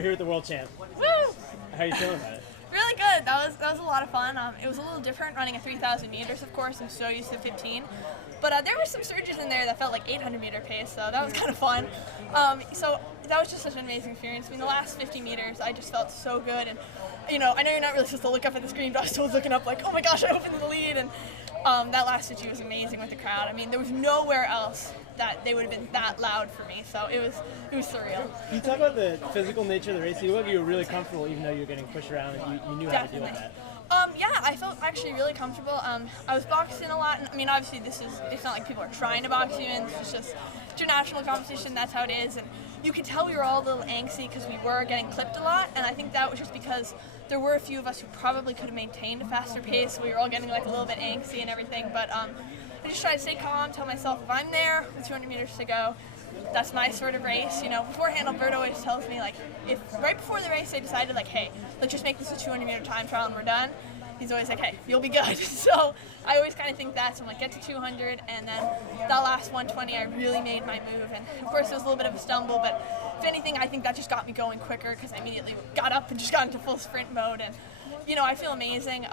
Here at the World Champ. Woo! How are you feeling about it? Really good. That was a lot of fun. It was a little different running a 3,000 meters, of course. I'm so used to 15. But there were some surges in there that felt like 800-meter pace, so that was kind of fun. So that was just such an amazing experience. I mean, the last 50 meters, I just felt so good. And, I know you're not really supposed to look up at the screen, but I was still looking up like, oh my gosh, I opened the lead. And that last 50 was amazing with the crowd. I mean, there was nowhere else that they would have been that loud for me, so it was surreal. Can you talk about the physical nature of the race? You look like you were really comfortable even though you were getting pushed around and you knew how to deal with that. Yeah, I felt actually really comfortable. I was boxed in a lot, and I mean, obviously it's not like people are trying to box you in, it's just international competition, that's how it is, and you could tell we were all a little angsty because we were getting clipped a lot, and I think that was just because there were a few of us who probably could have maintained a faster pace, so we were all getting like a little bit angsty and everything, but I just try to stay calm, tell myself if I'm there with 200 meters to go, that's my sort of race. Beforehand, Alberto always tells me, like, if right before the race they decided, like, hey, let's just make this a 200-meter time trial and we're done, he's always like, hey, you'll be good. So I always kind of think that, so I'm like, get to 200, and then that last 120, I really made my move, and of course it was a little bit of a stumble, but if anything, I think that just got me going quicker because I immediately got up and just got into full sprint mode, and, I feel amazing.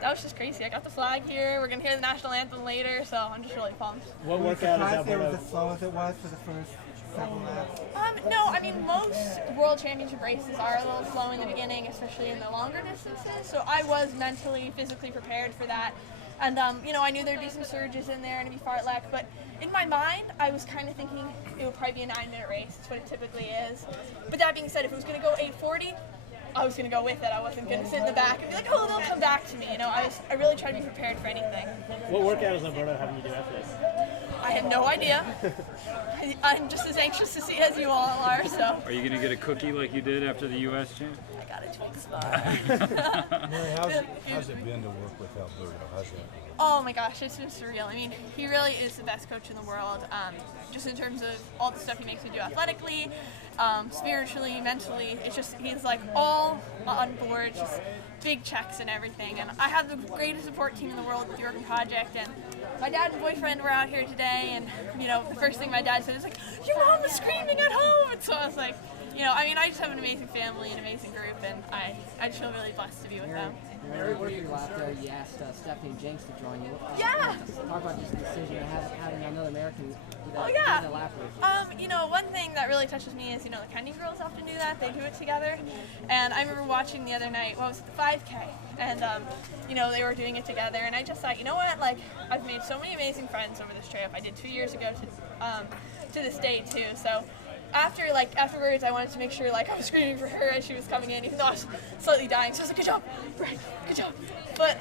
That was just crazy. I got the flag here. We're going to hear the national anthem later, so I'm just really pumped. What workout is that? It was as slow as it was for the first several laps? No, I mean, most World Championship races are a little slow in the beginning, especially in the longer distances, so I was mentally, physically prepared for that. And, I knew there'd be some surges in there and it'd be fartlek, but in my mind, I was kind of thinking it would probably be a 9-minute race. That's what it typically is. But that being said, if it was going to go 8:40, I was going to go with it. I wasn't going to sit in the back and be like, oh, they'll come back to me. I really tried to be prepared for anything. What workout is Alberto having you do after this? I have no idea. I'm just as anxious to see as you all are, so. Are you going to get a cookie like you did after the U.S. champ? I got a Twix bar. Mary, how's it been to work with Alberto? How's that? Oh my gosh, it's been surreal. I mean, he really is the best coach in the world, just in terms of all the stuff he makes me do athletically, spiritually, mentally. It's just, he's like all on board, just big checks and everything. And I have the greatest support team in the world with the Oregon Project, and my dad and boyfriend were out here today, and the first thing my dad said was like, your mom was screaming at home! And so I was like, I just have an amazing family, an amazing group, and I just feel really blessed to be with them. Mary, working lap there, you asked Stephanie Jenks to join you. Yeah. Talk about this decision of having another American do that, Oh yeah. do that lap race. One thing that really touches me is, the Kennedy girls often do that. They do it together. And I remember watching the other night, the 5K? And, they were doing it together. And I just thought, you know what, like, I've made so many amazing friends over this trip. I did 2 years ago to this day, too. So afterwards, I wanted to make sure, I was screaming for her as she was coming in, even though I was slightly dying. So I was like, good job, Brian, good job. But,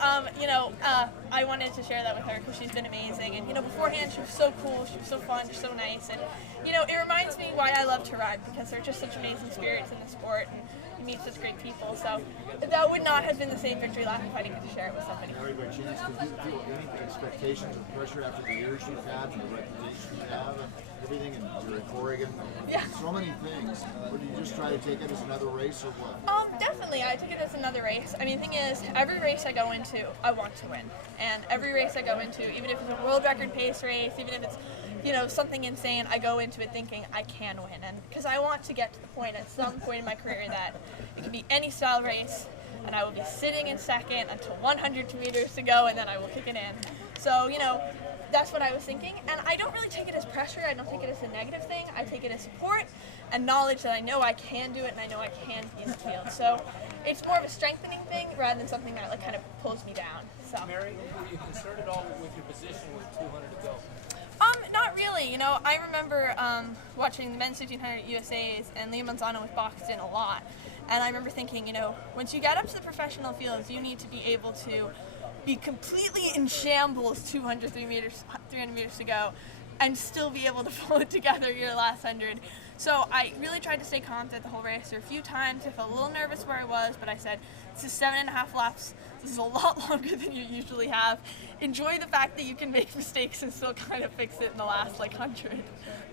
I wanted to share that with her because she's been amazing. And, beforehand, she was so cool, she was so fun, just so nice. And, it reminds me why I love to run, because they're just such amazing spirits in the sport. And you meet such great people. So that would not have been the same victory lap if I didn't get to share it with somebody. Mary, by chance, did you feel any expectations and pressure after the years you've had and the reputation you have and everything, and you're at Oregon? Yeah. So many things. Or do you just try to take it as another race or what? Definitely. I take it as another race. I mean, the thing is, every race I go into, I want to win. And every race I go into, even if it's a world record pace race, even if it's, something insane, I go into it thinking I can win. And because I want to get to the point at some point in my career that it can be any style race, and I will be sitting in second until 100 meters to go, and then I will kick it in. So, that's what I was thinking. And I don't really take it as pressure. I don't take it as a negative thing. I take it as support and knowledge that I know I can do it and I know I can be in the field. So it's more of a strengthening thing rather than something that kind of pulls me down. So. Mary, were you concerned at all with your position with 200 to go? Not really. I remember watching the men's 1500 USAs, and Liam Manzano was boxed in a lot. And I remember thinking, once you get up to the professional fields, you need to be able to be completely in shambles 300 meters to go, and still be able to pull it together your last 100. So I really tried to stay calm throughout the whole race. There were a few times I felt a little nervous where I was, but I said, this is 7.5 laps. This is a lot longer than you usually have. Enjoy the fact that you can make mistakes and still kind of fix it in the last 100.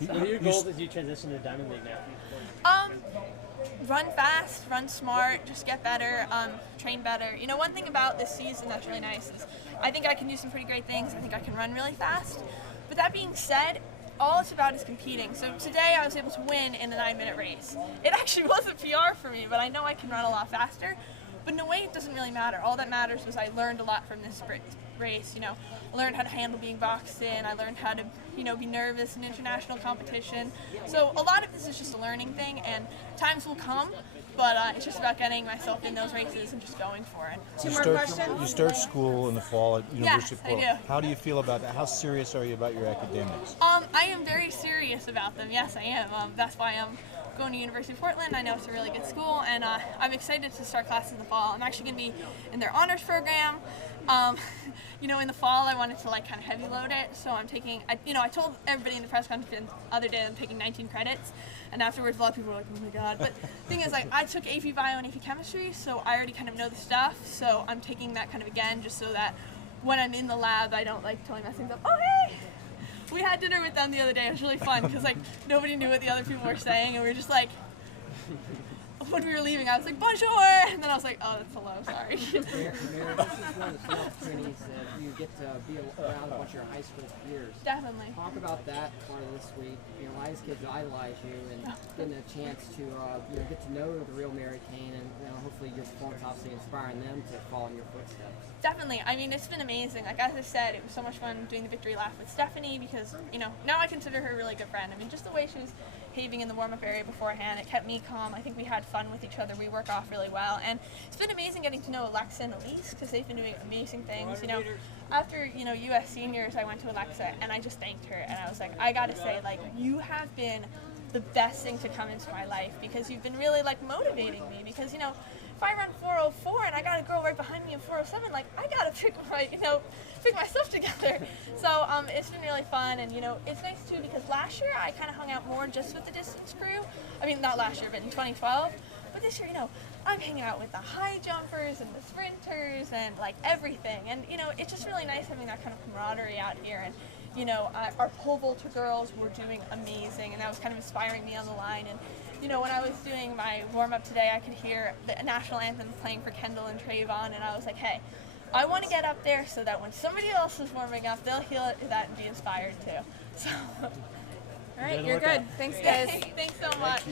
So. What are your goals as you transition to Diamond League now? Run fast, run smart, just get better, train better. One thing about this season that's really nice is I think I can do some pretty great things. I think I can run really fast. But that being said, all it's about is competing. So today I was able to win in a 9-minute race. It actually was a PR for me, but I know I can run a lot faster. But in a way, it doesn't really matter. All that matters was I learned a lot from this race. You know, I learned how to handle being boxed in. I learned how to, you know, be nervous in international competition. So a lot of this is just a learning thing, and times will come. But it's just about getting myself in those races and just going for it. Two more questions. You start school in the fall at University of Florida. I do. How do you feel about that? How serious are you about your academics? I am very serious about them. Yes, I am. That's why I'm going to University of Portland. I know it's a really good school, and I'm excited to start classes in the fall. I'm actually going to be in their honors program. You know, in the fall, I wanted to like kind of heavy load it, so I'm taking. I told everybody in the press conference the other day I'm taking 19 credits, and afterwards a lot of people were like, "Oh my god!" But the thing is, like, I took AP Bio and AP Chemistry, so I already kind of know the stuff. So I'm taking that kind of again, just so that when I'm in the lab, I don't like totally mess things up. Oh hey! We had dinner with them the other day. It was really fun because like nobody knew what the other people were saying, and we were just like, when we were leaving, I was like bonjour, and then I was like, oh, that's hello, sorry. Mary, this is one of the small opportunities that you get to be around a bunch of your high school peers. Definitely. Talk about that part of this week. You know, a lot of these kids idolize you, and getting a chance to get to know the real Mary Cain, and hopefully your performance obviously inspiring them to follow in your footsteps. Definitely. I mean, it's been amazing. Like, as I said, it was so much fun doing the victory lap with Stephanie because, now I consider her a really good friend. I mean, just the way she was behaving in the warm-up area beforehand, it kept me calm. I think we had fun with each other. We work off really well. And it's been amazing getting to know Alexa and Elise because they've been doing amazing things. After, US seniors, I went to Alexa and I just thanked her. And I was like, I got to say, like, you have been the best thing to come into my life because you've been really, like, motivating me because, if I run 4:04 and I got a girl right behind me in 4:07, like I gotta pick my stuff together. So it's been really fun, and it's nice too because last year I kind of hung out more just with the distance crew. I mean, not last year, but in 2012. But this year, I'm hanging out with the high jumpers and the sprinters and like everything, and it's just really nice having that kind of camaraderie out here. And our pole vaulter girls were doing amazing, and that was kind of inspiring me on the line. And when I was doing my warm-up today, I could hear the national anthem playing for Kendall and Trayvon, and I was like, hey, I want to get up there so that when somebody else is warming up, they'll hear that and be inspired too. So, all right, you're good. Thanks, guys. Thanks so much.